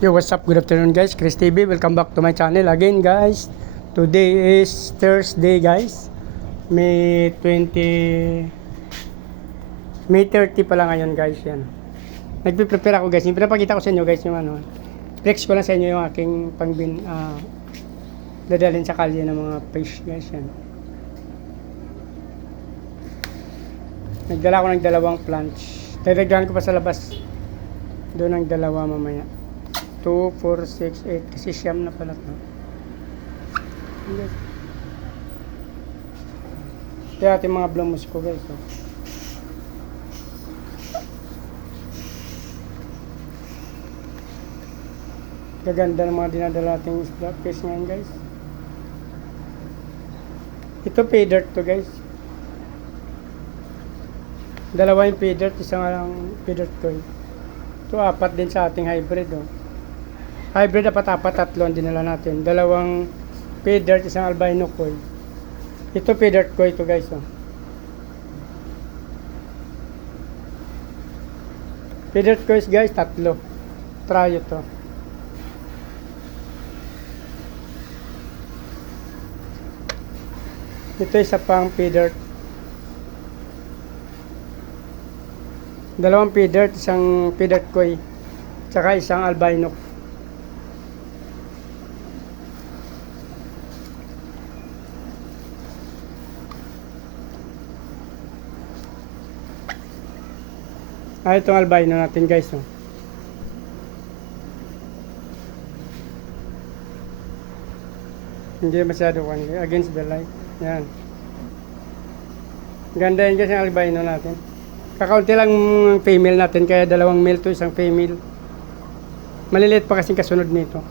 Yo, what's up? Good afternoon guys, Chris TV. Welcome back to my channel again guys. Today is Thursday guys. May 30 pala ngayon guys yan. Nagpe-prepare ako guys. Yung pinapakita ko sa inyo guys yung flex ko lang sa inyo yung aking dadalhin sa kalye ng mga fish guys yan. Nagdala ko ng dalawang planch. Dadagdagan ko pa sa labas. Doon ang dalawa mamaya. 2, 4, 6, 8 kasi siyam na pala ito. Kaya ating mga blomos ko guys. Gaganda ng mga dinadala ating fish ngayon guys. Ito pay dirt to guys. Dalawa yung pay dirt, isang pay dirt ko. Ito apat din sa ating hybrid Hybrid apat, tatlo ang dinala natin. Dalawang pay dirt, isang albino koi. Ito pay dirt koi ito guys. Pay dirt koi guys, tatlo. Try ito. Ito isa pang pay dirt. Dalawang pay dirt, isang pay dirt koi. Tsaka isang albino. Itong albino natin guys. Hindi masyado against the light. Yan. Ganda yan guys yung albino natin. Kakaunti lang female natin, kaya dalawang male to, isang female. Maliliit pa kasing kasunod nito.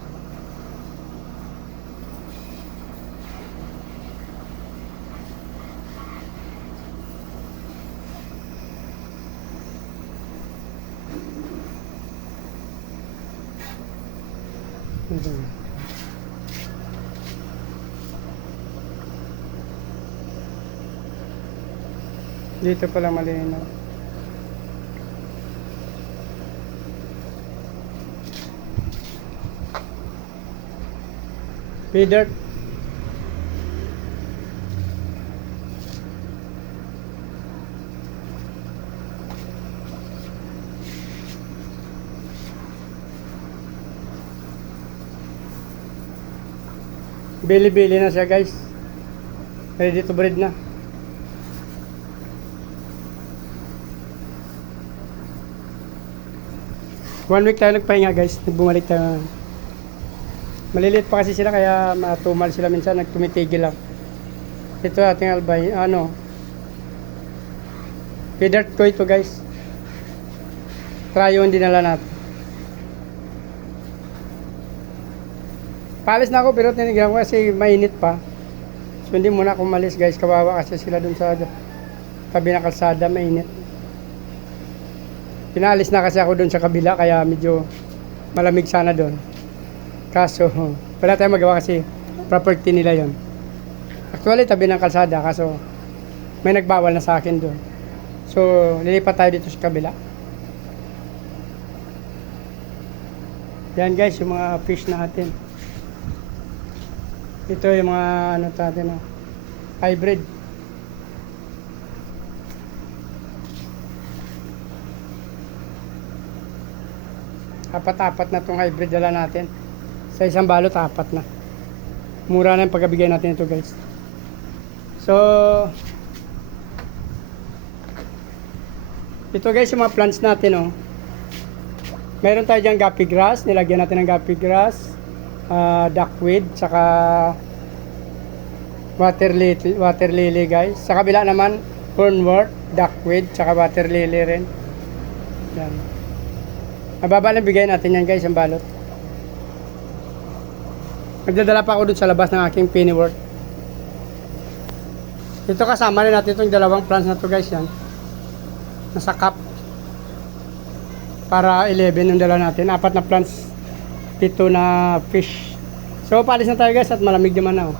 Dito pala malinaw. Pay dirt. Bili-bili na siya guys. Ready to breed na. One week tayo nagpahinga guys. Bumalik tayo. Maliliit pa kasi sila kaya matumal sila minsan. Nagtumitigil lang. Ito ating albino. Pay dirt ko ito guys. Try yung dinala natin. Paalis na ako pero tinignan ko kasi mainit pa. So hindi muna ako malis guys. Kawawa kasi sila dun sa tabi na kalsada, mainit. Pinaalis na kasi ako dun sa kabila kaya medyo malamig sana dun. Kaso wala tayong magawa kasi property nila yon. Actually tabi ng kalsada kaso may nagbawal na sa akin dun. So lilipat tayo dito sa kabila. Yan guys yung mga fish natin. Ito yung mga natin hybrid. Apat-apat na itong hybrid dala natin. Sa isang balot, apat na. Mura na yung pagkabigay natin ito guys. So, ito guys yung mga plants natin Meron tayo dyan guppy grass. Nilagyan natin ng guppy grass. Duckweed. Saka water lily guys. Sa kabila naman, hornwort, duckweed, saka water lily rin. Yan. Mababa lang bigay natin yan guys, ang balot. Nagdadala pa ako dun sa labas ng aking pennywort. Ito kasama rin natin itong dalawang plants na to guys yan. Nasa cup. Para 11 yung dala natin. 4 na plants, 7 na fish. So paalis na tayo guys at malamig naman na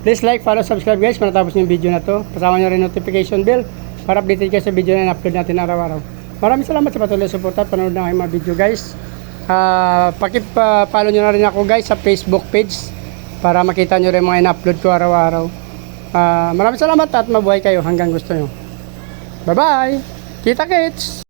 Please like, follow, subscribe guys. Matapos yung video na to. Kasama nyo rin notification bell para updated kayo sa video na upload natin araw-araw. Maraming salamat sa patuloy na suporta at panonood ng aking mga video guys. Pakip-follow nyo na rin ako guys sa Facebook page para makita nyo rin mga ina-upload ko araw-araw. Maraming salamat at mabuhay kayo hanggang gusto nyo. Bye bye! Kita kits!